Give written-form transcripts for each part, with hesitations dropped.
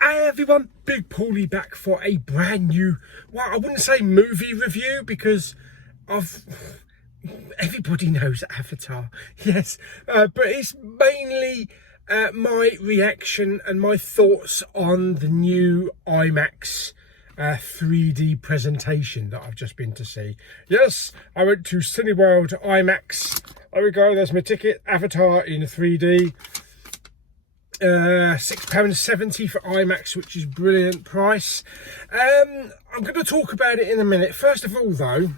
Hey everyone, Big Pauly back for a brand new, well, I wouldn't say movie review because everybody knows Avatar, yes, but it's mainly my reaction and my thoughts on the new IMAX 3D presentation that I've just been to see. Yes, I went to Cineworld IMAX. There we go, there's my ticket, Avatar in 3D. £6.70 for IMAX, which is brilliant price. I'm going to talk about it in a minute. First of all though,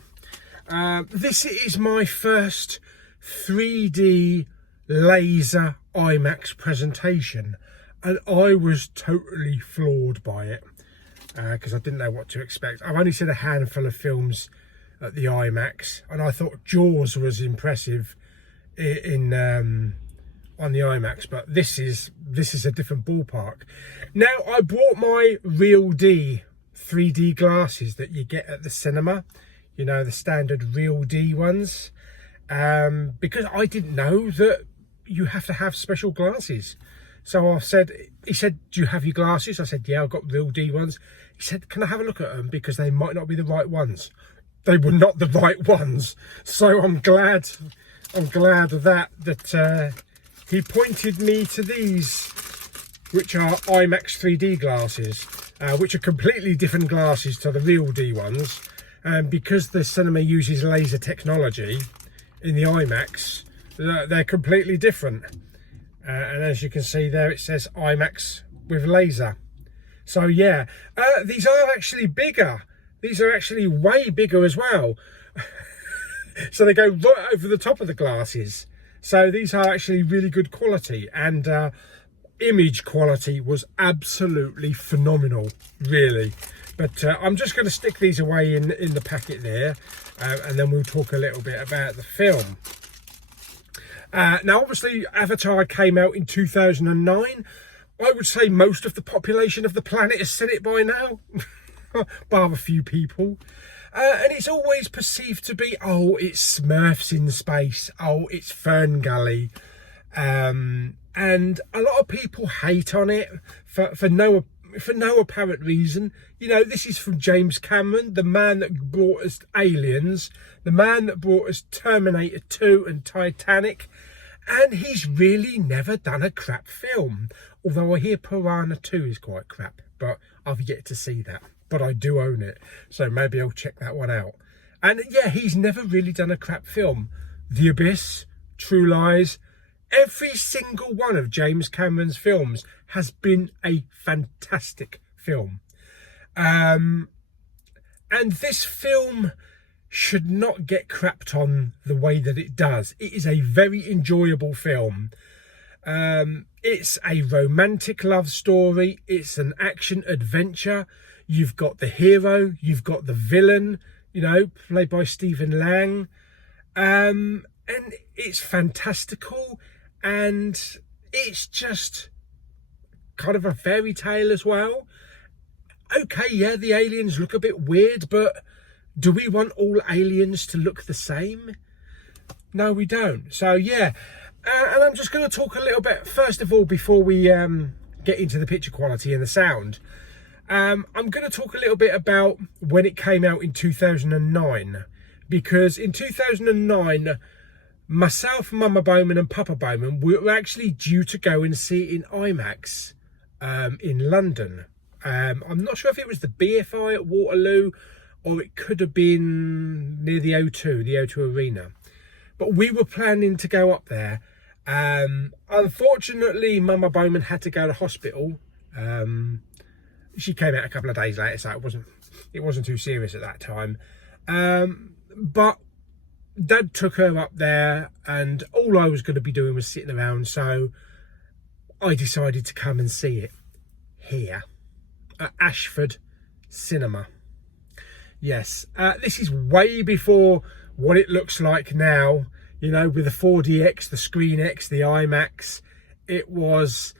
this is my first 3D laser IMAX presentation, and I was totally floored by it because I didn't know what to expect. I've only seen a handful of films at the IMAX, and I thought Jaws was impressive on the IMAX, but this is a different ballpark. Now, I brought my Real D 3D glasses that you get at the cinema, you know, the standard Real D ones, because I didn't know that you have to have special glasses. So he said, do you have your glasses? I said, yeah, I've got Real D ones. He said, can I have a look at them, because they might not be the right ones. They were not the right ones, so I'm glad that he pointed me to these, which are IMAX 3D glasses, which are completely different glasses to the Real D ones. And because the cinema uses laser technology in the IMAX, they're completely different. And as you can see there, it says IMAX with laser. So yeah, these are actually bigger. These are actually way bigger as well. So they go right over the top of the glasses. So these are actually really good quality, and image quality was absolutely phenomenal, really. But I'm just going to stick these away in the packet there, and then we'll talk a little bit about the film. Now, obviously, Avatar came out in 2009. I would say most of the population of the planet has seen it by now, bar a few people. And it's always perceived to be, oh, it's Smurfs in space, oh, it's Fern Gully. And a lot of people hate on it for no apparent reason. You know, this is from James Cameron, the man that brought us Aliens, the man that brought us Terminator 2 and Titanic. And he's really never done a crap film. Although I hear Piranha 2 is quite crap, but I've yet to see that. But I do own it, so maybe I'll check that one out. And yeah, he's never really done a crap film. The Abyss, True Lies, every single one of James Cameron's films has been a fantastic film. And this film should not get crapped on the way that it does. It is a very enjoyable film. It's a romantic love story. It's an action adventure. You've got the hero, you've got the villain, you know, played by Stephen Lang. And it's fantastical, and it's just kind of a fairy tale as well. Okay, yeah, the aliens look a bit weird, but do we want all aliens to look the same? No, we don't. So yeah, and I'm just going to talk a little bit, first of all, before we get into the picture quality and the sound. I'm going to talk a little bit about when it came out in 2009, because in 2009, myself, Mama Bowman and Papa Bowman were actually due to go and see it in IMAX in London. I'm not sure if it was the BFI at Waterloo, or it could have been near the O2 Arena. But we were planning to go up there. Unfortunately, Mama Bowman had to go to hospital. She came out a couple of days later, so it wasn't too serious at that time. But Dad took her up there, and all I was going to be doing was sitting around, so I decided to come and see it here. at Ashford Cinema. Yes, this is way before what it looks like now, you know, with the 4DX, the Screen X, the IMAX. It was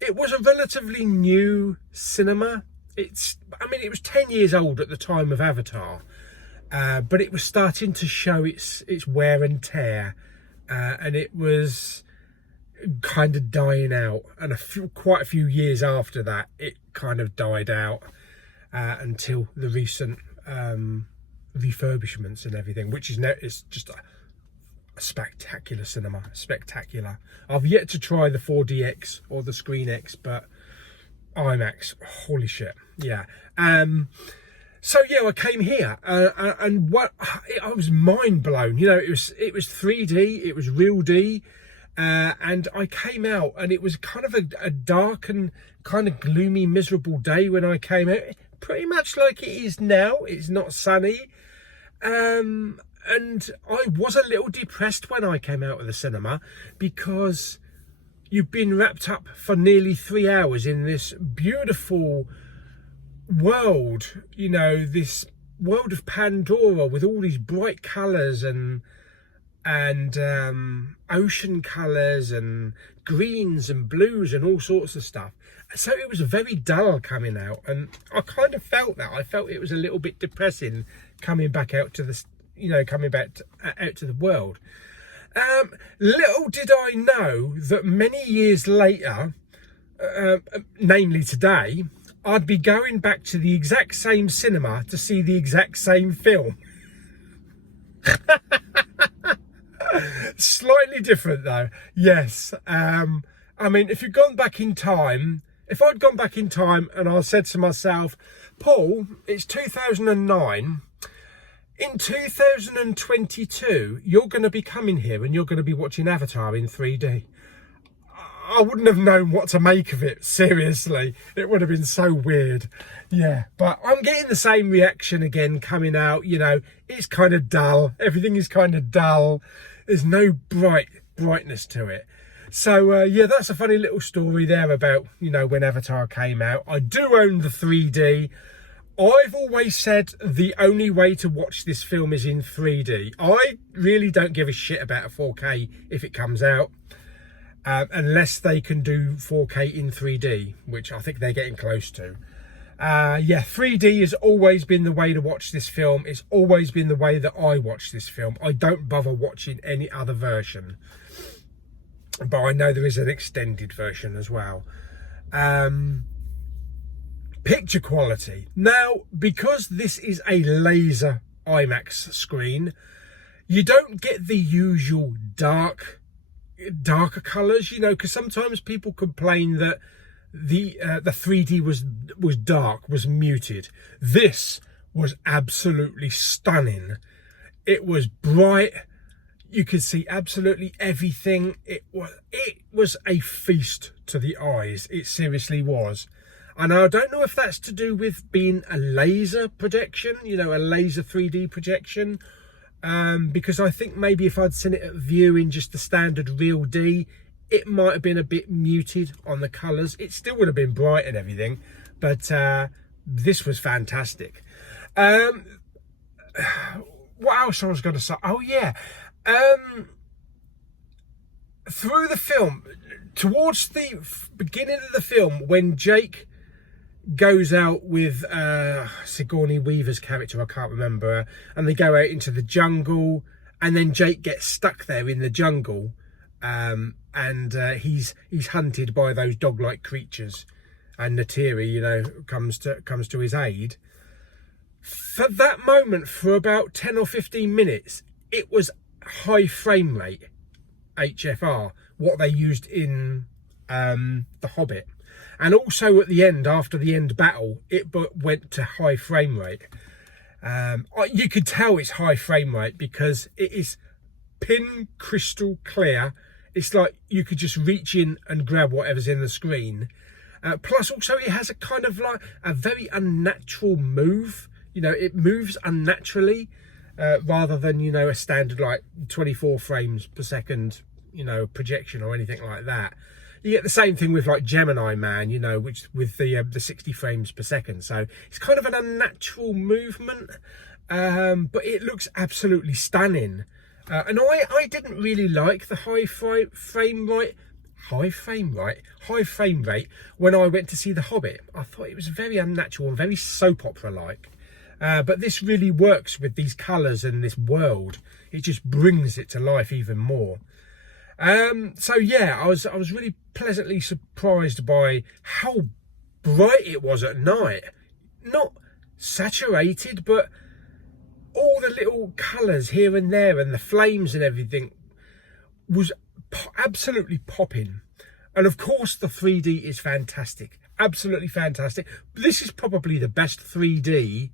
a relatively new cinema. I mean, it was 10 years old at the time of Avatar, but it was starting to show its wear and tear, and it was kind of dying out. And quite a few years after that, it kind of died out until the recent refurbishments and everything, which is now, it's just a spectacular cinema. Spectacular. I've yet to try the 4DX or the Screen X, but IMAX, holy shit. Yeah. So yeah, I came here and I was mind blown. You know, it was 3D, it was real D, and I came out and it was kind of a dark and kind of gloomy, miserable day when I came out. Pretty much like it is now. It's not sunny, and I was a little depressed when I came out of the cinema, because you've been wrapped up for nearly 3 hours in this beautiful world, you know, this world of Pandora with all these bright colours and ocean colours and greens and blues and all sorts of stuff. So it was very dull coming out, and I kind of felt that. I felt it was a little bit depressing coming back out to the, you know, coming back out to the world. Little did I know that many years later, namely today, I'd be going back to the exact same cinema to see the exact same film. Slightly different though, yes. I mean, if you'd gone back in time, if I'd gone back in time and I said to myself, Paul, it's 2009, in 2022, you're going to be coming here and you're going to be watching Avatar in 3D. I wouldn't have known what to make of it, seriously. It would have been so weird. Yeah, but I'm getting the same reaction again coming out. You know, it's kind of dull. Everything is kind of dull. There's no brightness to it. So, yeah, that's a funny little story there about, you know, when Avatar came out. I do own the 3D. I've always said the only way to watch this film is in 3D. I really don't give a shit about a 4K if it comes out. Unless they can do 4K in 3D, which I think they're getting close to. Yeah, 3D has always been the way to watch this film. It's always been the way that I watch this film. I don't bother watching any other version. But I know there is an extended version as well. Picture quality. Now, because this is a laser IMAX screen, you don't get the usual darker colours, you know, because sometimes people complain that the 3D was dark, was muted. This was absolutely stunning. It was bright. You could see absolutely everything. It was a feast to the eyes. It seriously was. And I don't know if that's to do with being a laser projection, you know, a laser 3D projection. Because I think maybe if I'd seen it at view in just the standard Real D, it might have been a bit muted on the colours. It still would have been bright and everything, but this was fantastic. What else I was going to say? Oh yeah, through the film, towards the beginning of the film, when Jake goes out with Sigourney Weaver's character, I can't remember, and they go out into the jungle, and then Jake gets stuck there in the jungle, and he's hunted by those dog-like creatures, and Natiri, you know, comes to his aid. For that moment, for about 10 or 15 minutes, it was high frame rate HFR, what they used in The Hobbit. And also at the end, after the end battle, it went to high frame rate. You could tell it's high frame rate because it is pin crystal clear. It's like you could just reach in and grab whatever's in the screen. Plus also it has a kind of like a very unnatural move. You know, it moves unnaturally rather than, you know, a standard like 24 frames per second, you know, projection or anything like that. You get the same thing with like Gemini Man, you know, which with the 60 frames per second. So it's kind of an unnatural movement, but it looks absolutely stunning. And I didn't really like the high frame rate when I went to see The Hobbit. I thought it was very unnatural and very soap opera like. But this really works with these colours and this world. It just brings it to life even more. So yeah, I was really pleasantly surprised by how bright it was at night. Not saturated, but all the little colours here and there and the flames and everything was absolutely popping. And of course the 3D is fantastic, absolutely fantastic. This is probably the best 3D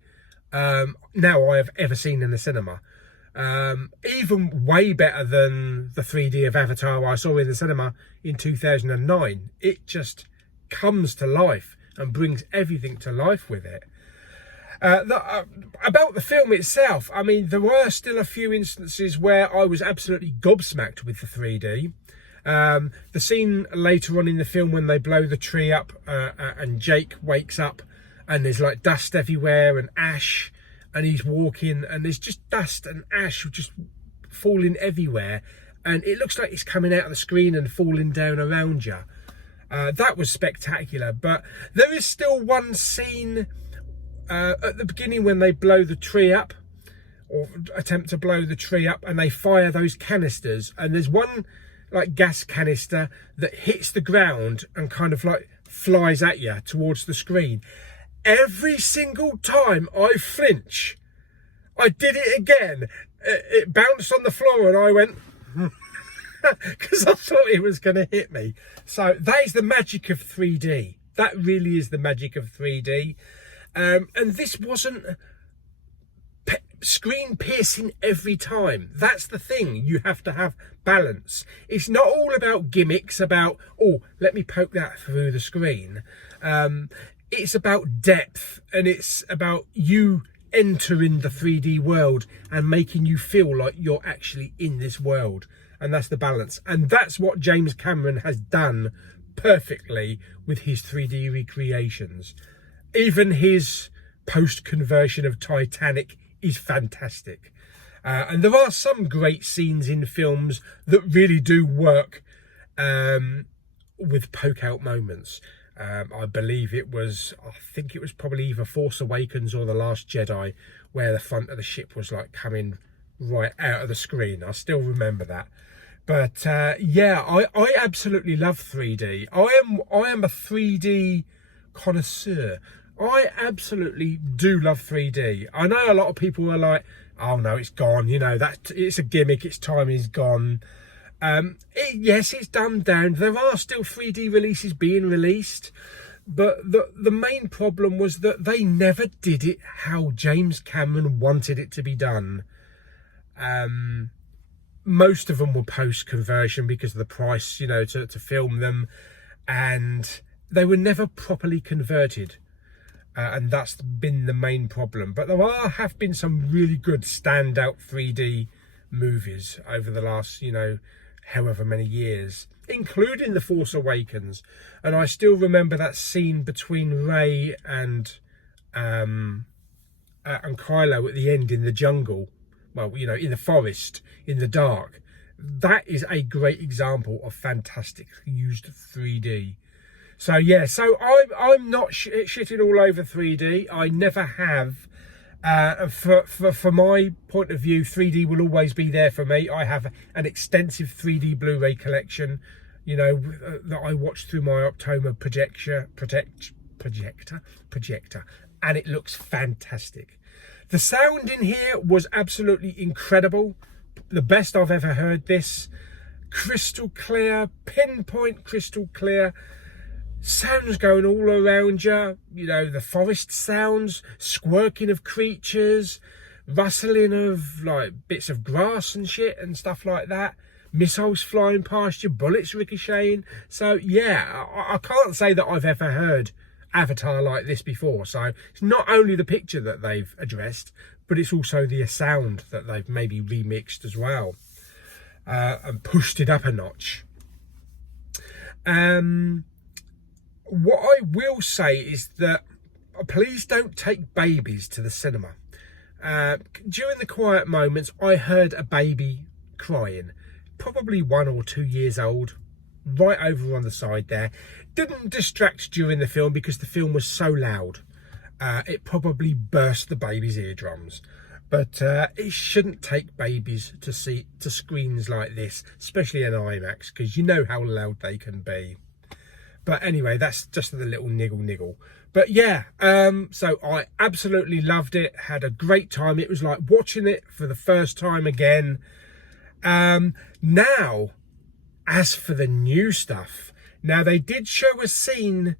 now I have ever seen in the cinema. Even way better than the 3D of Avatar I saw in the cinema in 2009. It just comes to life and brings everything to life with it. About the film itself, I mean, there were still a few instances where I was absolutely gobsmacked with the 3D. The scene later on in the film when they blow the tree up and Jake wakes up and there's like dust everywhere and ash, and he's walking and there's just dust and ash just falling everywhere, and it looks like it's coming out of the screen and falling down around you. That was spectacular. But there is still one scene at the beginning when they blow the tree up, or attempt to blow the tree up, and they fire those canisters, and there's one like gas canister that hits the ground and kind of like flies at you towards the screen. Every single time I flinch, I did it again. It bounced on the floor and I went, because I thought it was going to hit me. So that is the magic of 3D. That really is the magic of 3D. And this wasn't screen piercing every time. That's the thing. You have to have balance. It's not all about gimmicks about, oh, let me poke that through the screen. It's about depth, and it's about you entering the 3D world and making you feel like you're actually in this world. And that's the balance. And that's what James Cameron has done perfectly with his 3D recreations. Even his post-conversion of Titanic is fantastic. And there are some great scenes in films that really do work with poke-out moments. I believe I think it was probably either Force Awakens or The Last Jedi, where the front of the ship was like coming right out of the screen. I still remember that. But yeah, I absolutely love 3D. I am a 3D connoisseur. I absolutely do love 3D. I know a lot of people are like, oh no, it's gone. You know, that it's a gimmick. Its time is gone. Yes, it's dumbed down. There are still 3D releases being released, but the main problem was that they never did it how James Cameron wanted it to be done. Most of them were post-conversion because of the price, you know, to film them, and they were never properly converted. And that's been the main problem. But there have been some really good standout 3D movies over the last, you know, however many years, including The Force Awakens. And I still remember that scene between Rey and Kylo at the end in the jungle. Well, you know, in the forest, in the dark. That is a great example of fantastic used 3D. So yeah, so I'm not shitting all over 3D. I never have. For my point of view, 3D will always be there for me. I have an extensive 3D Blu-ray collection, you know, that I watch through my Optoma projector, and it looks fantastic. The sound in here was absolutely incredible. The best I've ever heard this. Crystal clear, pinpoint crystal clear. Sounds going all around you, you know, the forest sounds, squirking of creatures, rustling of like bits of grass and shit and stuff like that, missiles flying past you, bullets ricocheting. So yeah, I can't say that I've ever heard Avatar like this before. So it's not only the picture that they've addressed, but it's also the sound that they've maybe remixed as well. and pushed it up a notch. What I will say is that please don't take babies to the cinema. During the quiet moments, I heard a baby crying, probably 1 or 2 years old, right over on the side there. Didn't distract during the film because the film was so loud. It probably burst the baby's eardrums. But it shouldn't take babies to screens like this, especially in IMAX, because you know how loud they can be. But anyway, that's just a little niggle. But yeah, so I absolutely loved it. Had a great time. It was like watching it for the first time again. Now, as for the new stuff, now they did show a scene.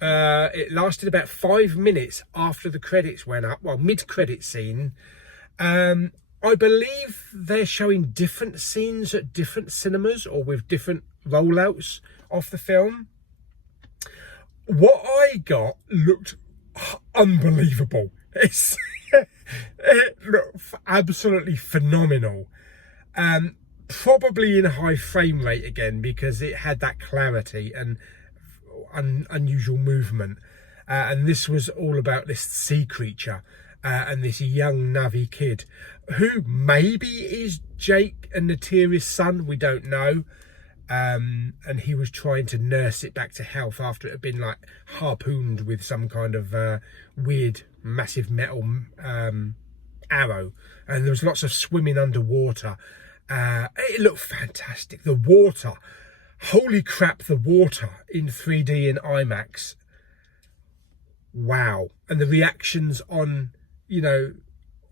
It lasted about 5 minutes after the credits went up. Well, mid-credit scene. I believe they're showing different scenes at different cinemas or with different rollouts of the film. What I got looked unbelievable. It looked absolutely phenomenal. Probably in high frame rate again because it had that clarity and unusual movement. And this was all about this sea creature and this young Navi kid who maybe is Jake and Natiri's son. We don't know. And he was trying to nurse it back to health after it had been like harpooned with some kind of weird massive metal arrow, and there was lots of swimming underwater. It looked fantastic. The water, holy crap, the water in 3D in IMAX, wow. And the reactions on, you know,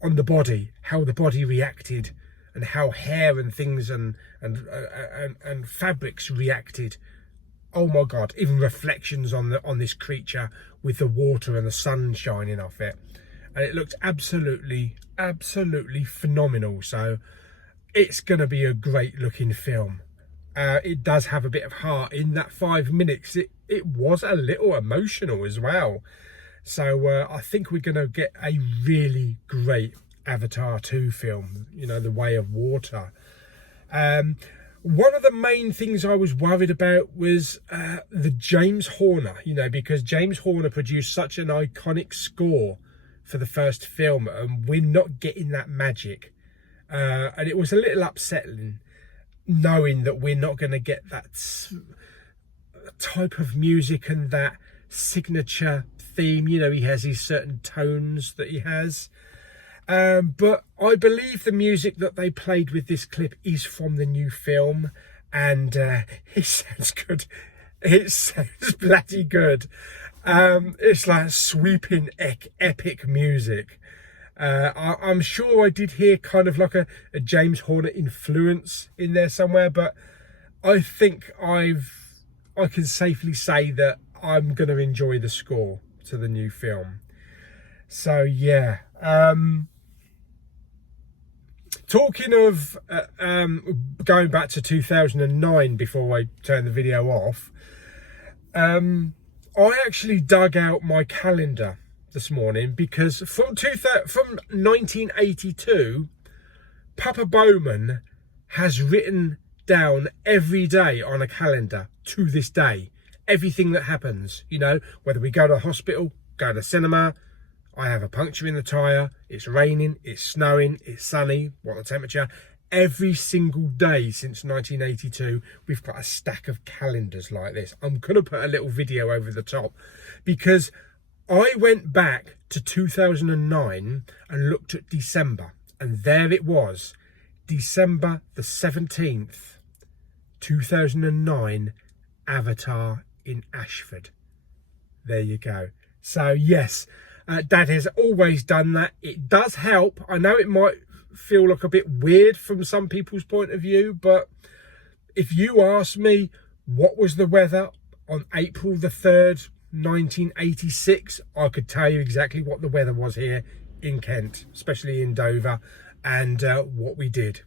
on the body, how the body reacted, and how hair and things and fabrics reacted. Oh my god, even reflections on this creature with the water and the sun shining off it, and it looked absolutely phenomenal. So it's gonna be a great looking film. It does have a bit of heart in that 5 minutes. It was a little emotional as well. So I think we're gonna get a really great Avatar 2 film, you know, The Way of Water. One of the main things I was worried about was the James Horner, you know, because James Horner produced such an iconic score for the first film, and we're not getting that magic. And it was a little upsetting knowing that we're not going to get that type of music and that signature theme. You know, he has these certain tones that he has. But I believe the music that they played with this clip is from the new film, and it sounds good. It sounds bloody good. It's like sweeping epic music. I'm sure I did hear kind of like a James Horner influence in there somewhere, but I think I can safely say that I'm going to enjoy the score to the new film. So yeah. Talking of going back to 2009 before I turn the video off, I actually dug out my calendar this morning because from 1982, Papa Bowman has written down every day on a calendar to this day, everything that happens, you know, whether we go to the hospital, go to the cinema, I have a puncture in the tyre, it's raining, it's snowing, it's sunny, what the temperature. Every single day since 1982, we've got a stack of calendars like this. I'm going to put a little video over the top because I went back to 2009 and looked at December, and there it was, December the 17th, 2009, Avatar in Ashford. There you go. So yes, Dad has always done that. It does help. I know it might feel like a bit weird from some people's point of view, but if you ask me what was the weather on April the 3rd, 1986, I could tell you exactly what the weather was here in Kent, especially in Dover, and what we did.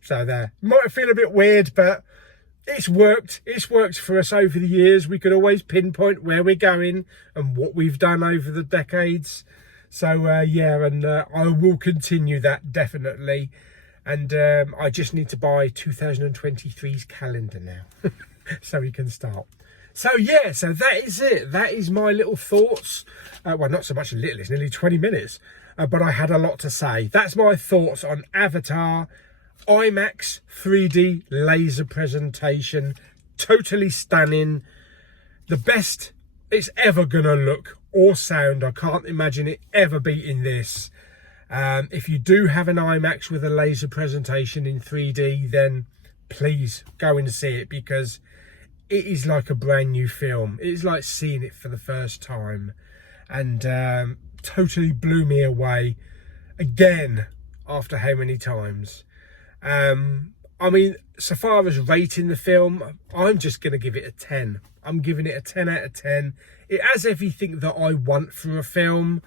So there, might feel a bit weird, but it's worked. It's worked for us over the years. We could always pinpoint where we're going and what we've done over the decades. So yeah, and I will continue that definitely. And I just need to buy 2023's calendar now so we can start. So yeah, so that is it. That is my little thoughts. Well, not so much a little, it's nearly 20 minutes. But I had a lot to say. That's my thoughts on Avatar IMAX 3D laser presentation. Totally stunning. The best it's ever gonna look or sound. I can't imagine it ever beating this. If you do have an IMAX with a laser presentation in 3D, then please go and see it, because it is like a brand new film. It is like seeing it for the first time, and totally blew me away again after how many times. I mean, so far as rating the film, I'm just going to give it a 10. I'm giving it a 10 out of 10. It has everything that I want for a film.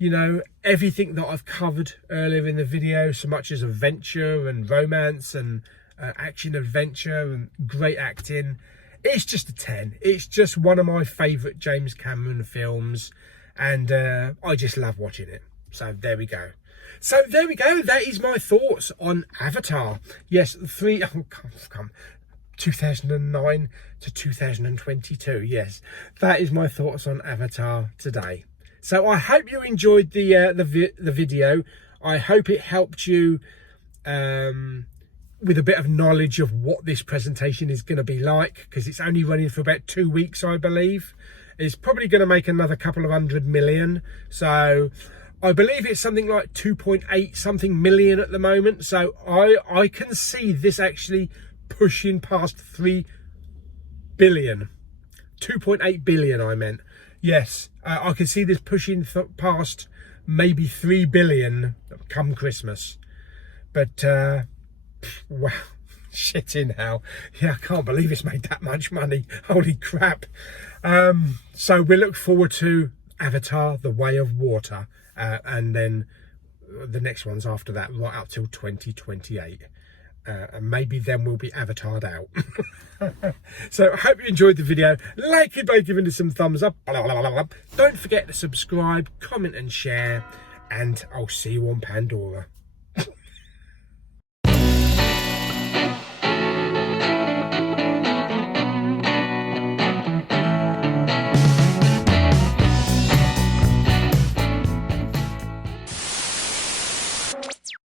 You know, everything that I've covered earlier in the video, so much as adventure and romance and action adventure and great acting. It's just a 10. It's just one of my favourite James Cameron films, and I just love watching it. So there we go. So there we go. That is my thoughts on Avatar. Yes, 2009 to 2022. Yes, that is my thoughts on Avatar today. So I hope you enjoyed the video. I hope it helped you with a bit of knowledge of what this presentation is going to be like, because it's only running for about 2 weeks, I believe. It's probably going to make another couple of 100 million. So I believe it's something like 2.8 something million at the moment. So I can see this actually pushing past 3 billion. 2.8 billion, I meant. Yes, I can see this pushing past maybe 3 billion come Christmas. But, wow, shit in hell. Yeah, I can't believe it's made that much money. Holy crap. So we look forward to Avatar, The Way of Water. And then the next ones after that, right up till 2028. And maybe then we'll be avatared out. So I hope you enjoyed the video. Like it by giving it some thumbs up. Don't forget to subscribe, comment and share. And I'll see you on Pandora.